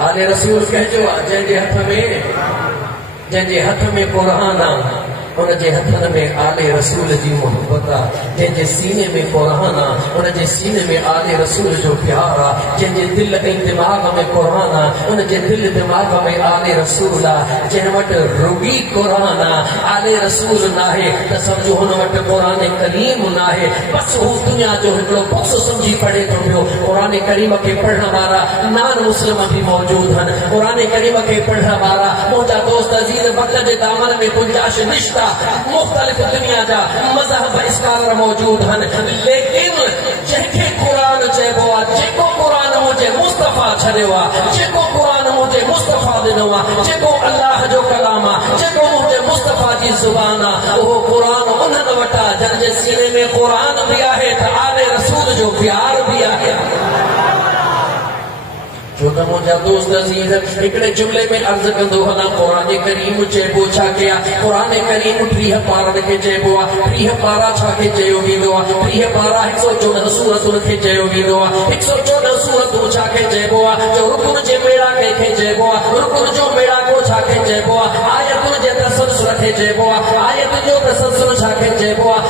आले रसूल कहजो जंहिंजे हथ में कुरान आहे उनजे हथनि में आले रसूल जी मोहब्बत आहे। जंहिंजे सीने में कुरान आहे उनजे सीने में आले रसूल जो प्यार आहे। जंहिंजे दिल ऐं दिमाग़ में कुरान आहे उनजे दिल दिमाग़ में आले रसूल आहे। जंहिं वटि रुगी कुरान आहे आले रसूल नाहे त सम्झो हुन वटि क़ुरान करीम नाहे। बस हू दुनिया जो हिकिड़ो बक्सो सम्झी पढ़े थो पियो। क़ुरान करीम खे पढ़ण वारा नान मुस्लिम भी मौजूद आहिनि। क़ुरान करीम खे पढ़ण वारा मुंहिंजा दोस्त अज़ीज़ वक़्त जे दामन में गुंजाइश निश्ता मुख़्तलिफ़ दुनिया जा मज़हब स्कॉलर मौजूद आहिनि। लेकिन जंहिंखे क़ुरान चइबो आहे, जेको क़ुरान मुंहिंजे मुस्तफ़ा छॾियो आहे, जेको क़ुरान मुंहिंजे मुस्तफ़ा ॾिनो आहे, जेको अल्लाह जो कलाम आहे, जेको मुंहिंजे मुस्तफ़ा जी ज़ुबान आहे, उहो क़ुरान उन्हनि वटि आहे जंहिंजे सीने में क़ुरान बि आहे त आले रसूल जो प्यार बि आहे। जो त मुंहिंजा दोस्त अज़ीज़ हिकिड़े जुमिले में अर्ज़ कंदो हलां क़ुरान करीम चइबो छा के आहे। क़ुरान करीम 30 पारनि खे चइबो आहे। 30 पारा छा खे चयो वेंदो आहे? 30 पारा 114 सूरतुनि खे चयो वेंदो आहे। 114 सूरतूं छा खे चइबो आहे? जो रुकुन जे मेड़ाके खे चइबो आहे। रुकुन जो मेड़ाको छा खे चइबो आहे? आयतुनि जे तसलसल खे चइबो आहे। आयत जो तसलसल छा खे चइबो आहे?